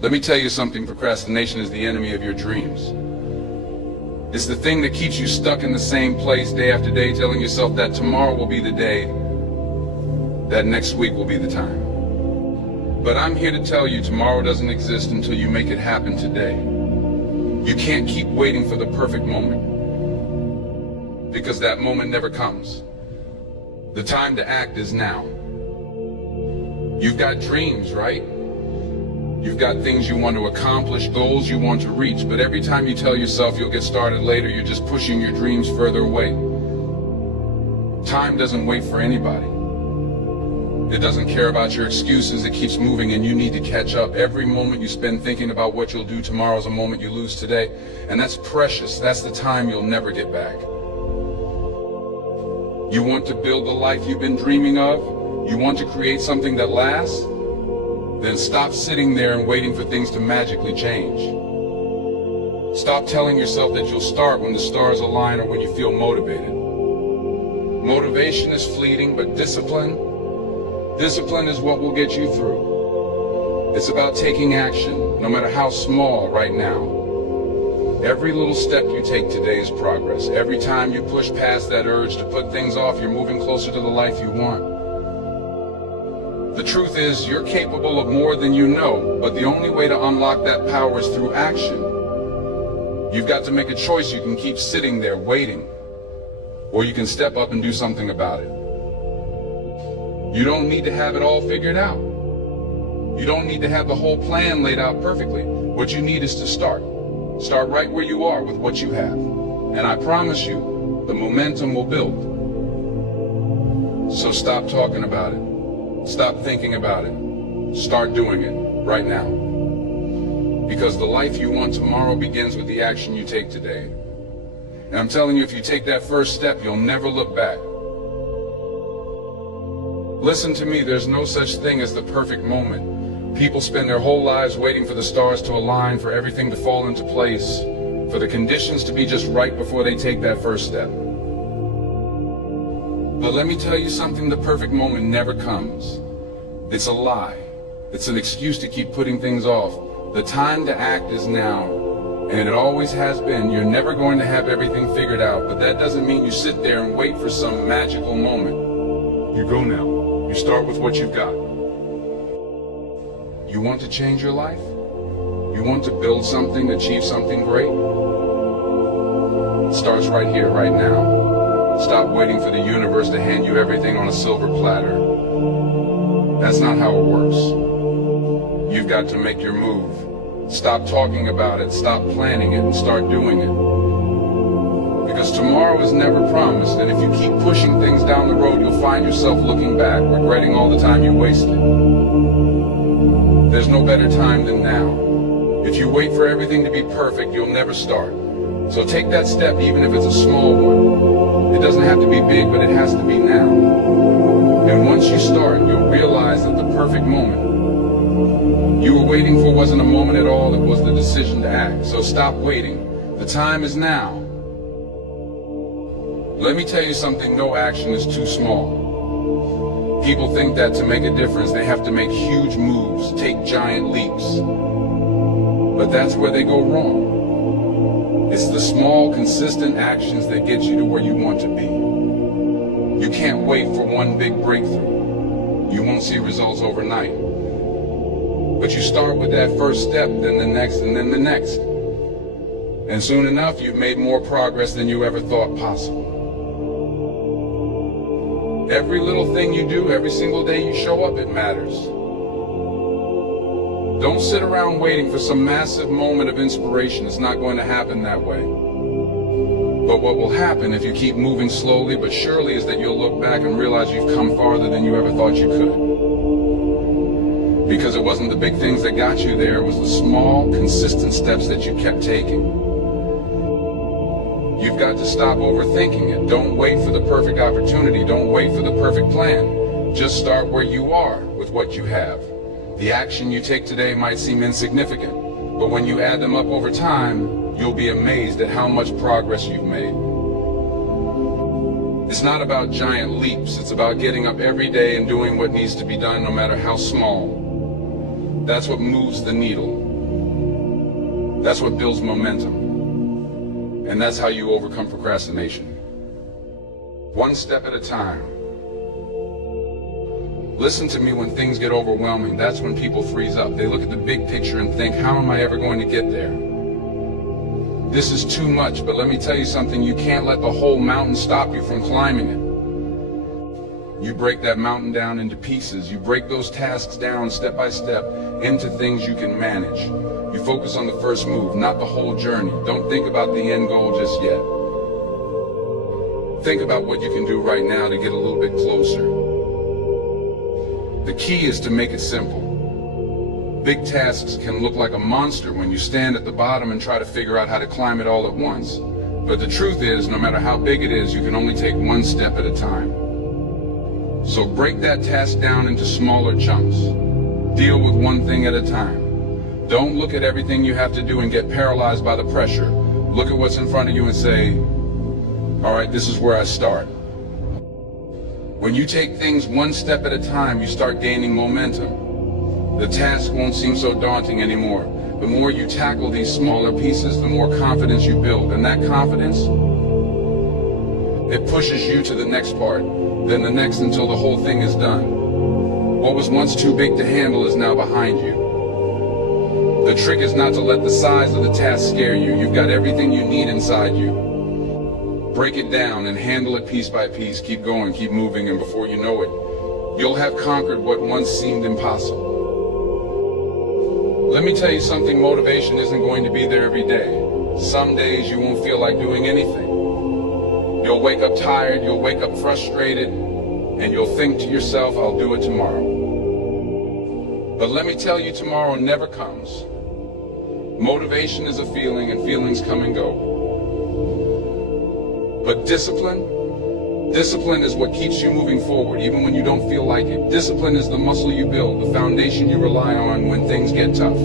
Let me tell you something, procrastination is the enemy of your dreams. It's the thing that keeps you stuck in the same place day after day, telling yourself that tomorrow will be the day, that next week will be the time. But I'm here to tell you tomorrow doesn't exist until you make it happen today. You can't keep waiting for the perfect moment, because that moment never comes. The time to act is now. You've got dreams, right? You've got things you want to accomplish, goals you want to reach, but every time you tell yourself you'll get started later, you're just pushing your dreams further away. Time doesn't wait for anybody. It doesn't care about your excuses, it keeps moving, and you need to catch up. Every moment you spend thinking about what you'll do tomorrow is a moment you lose today, and that's precious. That's the time you'll never get back. You want to build the life you've been dreaming of? You want to create something that lasts? Then stop sitting there and waiting for things to magically change. Stop telling yourself that you'll start when the stars align or when you feel motivated. Motivation is fleeting, but discipline is what will get you through. It's about taking action, no matter how small right now. Every little step you take today is progress. Every time you push past that urge to put things off, you're moving closer to the life you want. The truth is, you're capable of more than you know, but the only way to unlock that power is through action. You've got to make a choice. You can keep sitting there waiting, or you can step up and do something about it. You don't need to have it all figured out. You don't need to have the whole plan laid out perfectly. What you need is to start. Start right where you are with what you have. And I promise you, the momentum will build. So stop talking about it. Stop thinking about it. Start doing it right now. Because the life you want tomorrow begins with the action you take today. And I'm telling you, if you take that first step, you'll never look back. Listen to me, there's no such thing as the perfect moment. People spend their whole lives waiting for the stars to align, for everything to fall into place, for the conditions to be just right before they take that first step. But let me tell you something, the perfect moment never comes. It's a lie. It's an excuse to keep putting things off. The time to act is now, and it always has been. You're never going to have everything figured out, but that doesn't mean you sit there and wait for some magical moment. You go now. You start with what you've got. You want to change your life? You want to build something, achieve something great? It starts right here, right now. Stop waiting for the universe to hand you everything on a silver platter. That's not how it works. You've got to make your move. Stop talking about it, stop planning it, and start doing it. Because tomorrow is never promised, and if you keep pushing things down the road, you'll find yourself looking back, regretting all the time you wasted. There's no better time than now. If you wait for everything to be perfect, you'll never start. So take that step, even if it's a small one. It doesn't have to be big, but it has to be now. And once you start, you'll realize that the perfect moment you were waiting for wasn't a moment at all, it was the decision to act. So stop waiting. The time is now. Let me tell you something, no action is too small. People think that to make a difference, they have to make huge moves, take giant leaps. But that's where they go wrong. It's the small, consistent actions that get you to where you want to be. You can't wait for one big breakthrough. You won't see results overnight. But you start with that first step, then the next, and then the next. And soon enough, you've made more progress than you ever thought possible. Every little thing you do, every single day you show up, it matters. Don't sit around waiting for some massive moment of inspiration. It's not going to happen that way. But what will happen if you keep moving slowly but surely is that you'll look back and realize you've come farther than you ever thought you could. Because it wasn't the big things that got you there, it was the small, consistent steps that you kept taking. You've got to stop overthinking it. Don't wait for the perfect opportunity. Don't wait for the perfect plan. Just start where you are with what you have. The action you take today might seem insignificant, but when you add them up over time, you'll be amazed at how much progress you've made. It's not about giant leaps. It's about getting up every day and doing what needs to be done, no matter how small. That's what moves the needle. That's what builds momentum. And that's how you overcome procrastination. One step at a time. Listen to me, when things get overwhelming, that's when people freeze up. They look at the big picture and think, how am I ever going to get there? This is too much, but let me tell you something, you can't let the whole mountain stop you from climbing it. You break that mountain down into pieces. You break those tasks down step by step into things you can manage. You focus on the first move, not the whole journey. Don't think about the end goal just yet. Think about what you can do right now to get a little bit closer. The key is to make it simple. Big tasks can look like a monster when you stand at the bottom and try to figure out how to climb it all at once. But the truth is, no matter how big it is, you can only take one step at a time. So break that task down into smaller chunks. Deal with one thing at a time. Don't look at everything you have to do and get paralyzed by the pressure. Look at what's in front of you and say, all right, this is where I start. When you take things one step at a time, you start gaining momentum. The task won't seem so daunting anymore. The more you tackle these smaller pieces, the more confidence you build. And that confidence, it pushes you to the next part, then the next, until the whole thing is done. What was once too big to handle is now behind you. The trick is not to let the size of the task scare you. You've got everything you need inside you. Break it down and handle it piece by piece. Keep going, keep moving, and before you know it, you'll have conquered what once seemed impossible. Let me tell you something, motivation isn't going to be there every day. Some days you won't feel like doing anything. You'll wake up tired, you'll wake up frustrated, and you'll think to yourself, I'll do it tomorrow. But let me tell you, tomorrow never comes. Motivation is a feeling, and feelings come and go. But discipline is what keeps you moving forward, even when you don't feel like it. Discipline is the muscle you build, the foundation you rely on when things get tough.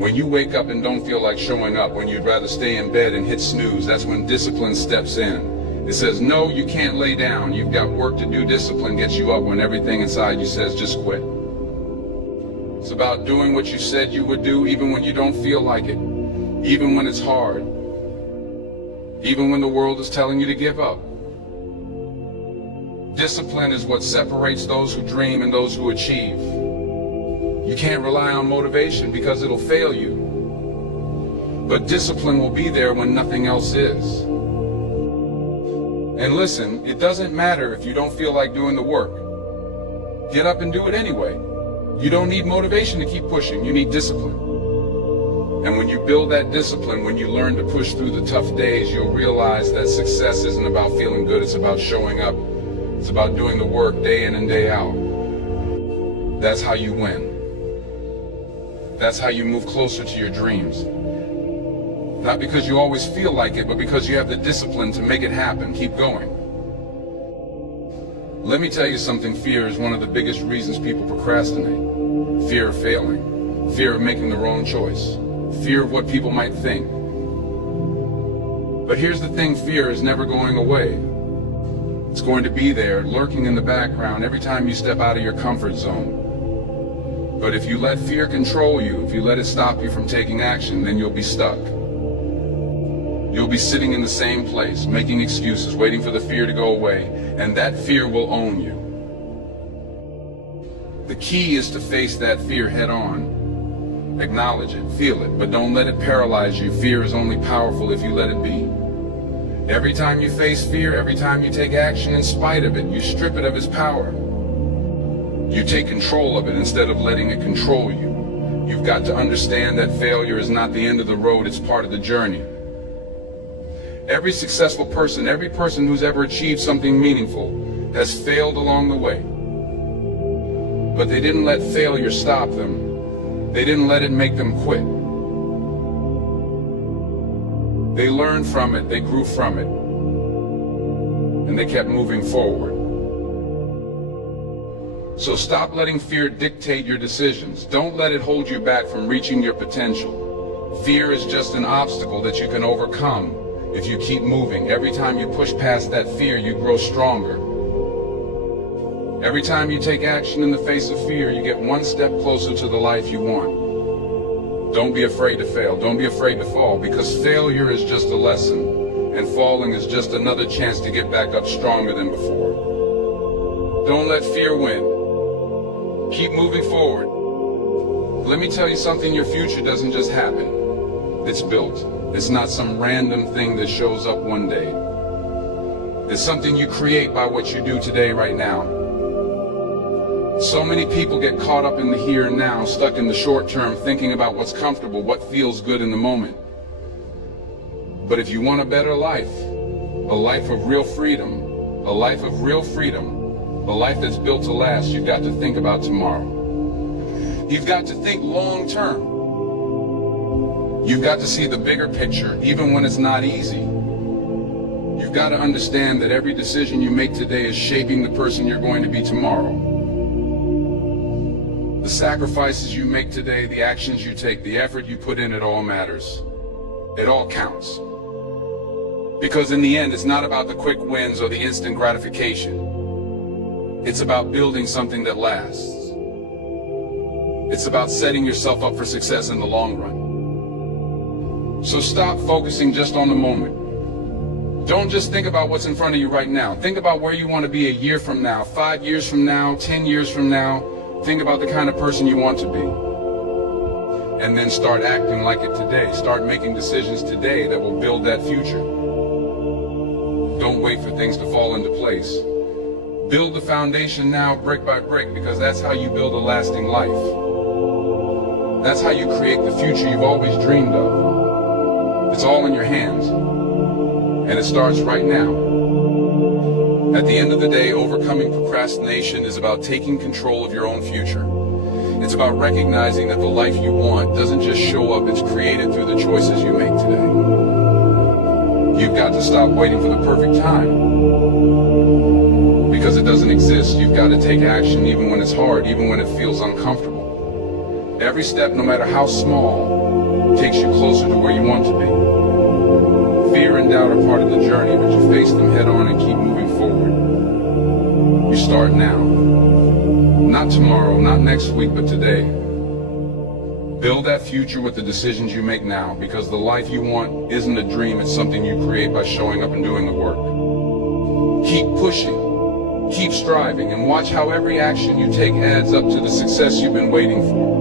When you wake up and don't feel like showing up, when you'd rather stay in bed and hit snooze, that's when discipline steps in. It says, no, you can't lay down. You've got work to do. Discipline gets you up when everything inside you says, just quit. It's about doing what you said you would do, even when you don't feel like it, even when it's hard, even when the world is telling you to give up. Discipline is what separates those who dream and those who achieve. You can't rely on motivation because it'll fail you. But discipline will be there when nothing else is. And listen, it doesn't matter if you don't feel like doing the work. Get up and do it anyway. You don't need motivation to keep pushing, you need discipline. And when you build that discipline, when you learn to push through the tough days, you'll realize that success isn't about feeling good, it's about showing up. It's about doing the work day in and day out. That's how you win. That's how you move closer to your dreams. Not because you always feel like it, but because you have the discipline to make it happen. Keep going. Let me tell you something, fear is one of the biggest reasons people procrastinate. Fear of failing, fear of making the wrong choice, fear of what people might think. But here's the thing, fear is never going away. It's going to be there, lurking in the background every time you step out of your comfort zone. But if you let fear control you, if you let it stop you from taking action, then you'll be stuck. You'll be sitting in the same place, making excuses, waiting for the fear to go away, and that fear will own you. The key is to face that fear head on. Acknowledge it, feel it, but don't let it paralyze you. Fear is only powerful if you let it be. Every time you face fear, every time you take action in spite of it, you strip it of its power. You take control of it instead of letting it control you. You've got to understand that failure is not the end of the road, it's part of the journey. Every successful person, every person who's ever achieved something meaningful has failed along the way. But they didn't let failure stop them. They didn't let it make them quit. They learned from it, they grew from it, and they kept moving forward. So stop letting fear dictate your decisions. Don't let it hold you back from reaching your potential. Fear is just an obstacle that you can overcome if you keep moving. Every time you push past that fear, you grow stronger. Every time you take action in the face of fear, you get one step closer to the life you want. Don't be afraid to fail. Don't be afraid to fall, because failure is just a lesson, and falling is just another chance to get back up stronger than before. Don't let fear win. Keep moving forward. Let me tell you something, your future doesn't just happen. It's built. It's not some random thing that shows up one day. It's something you create by what you do today, right now. So many people get caught up in the here and now, stuck in the short term, thinking about what's comfortable, what feels good in the moment. But if you want a better life, a life of real freedom, a life of real freedom, a life that's built to last, you've got to think about tomorrow. You've got to think long term. You've got to see the bigger picture, even when it's not easy. You've got to understand that every decision you make today is shaping the person you're going to be tomorrow. The sacrifices you make today, the actions you take, the effort you put in, it all matters. It all counts. Because in the end, it's not about the quick wins or the instant gratification. It's about building something that lasts. It's about setting yourself up for success in the long run. So stop focusing just on the moment. Don't just think about what's in front of you right now. Think about where you want to be a year from now, 5 years from now, 10 years from now. Think about the kind of person you want to be. And then start acting like it today. Start making decisions today that will build that future. Don't wait for things to fall into place. Build the foundation now, brick by brick, because that's how you build a lasting life. That's how you create the future you've always dreamed of. It's all in your hands. And it starts right now. At the end of the day, overcoming procrastination is about taking control of your own future. It's about recognizing that the life you want doesn't just show up, it's created through the choices you make today. You've got to stop waiting for the perfect time, because it doesn't exist. You've got to take action even when it's hard, even when it feels uncomfortable. Every step, no matter how small, takes you closer to where you want to be. Fear and doubt are part of the journey, but you face them head on and keep moving forward. You start now. Not tomorrow, not next week, but today. Build that future with the decisions you make now, because the life you want isn't a dream, it's something you create by showing up and doing the work. Keep pushing, keep striving, and watch how every action you take adds up to the success you've been waiting for.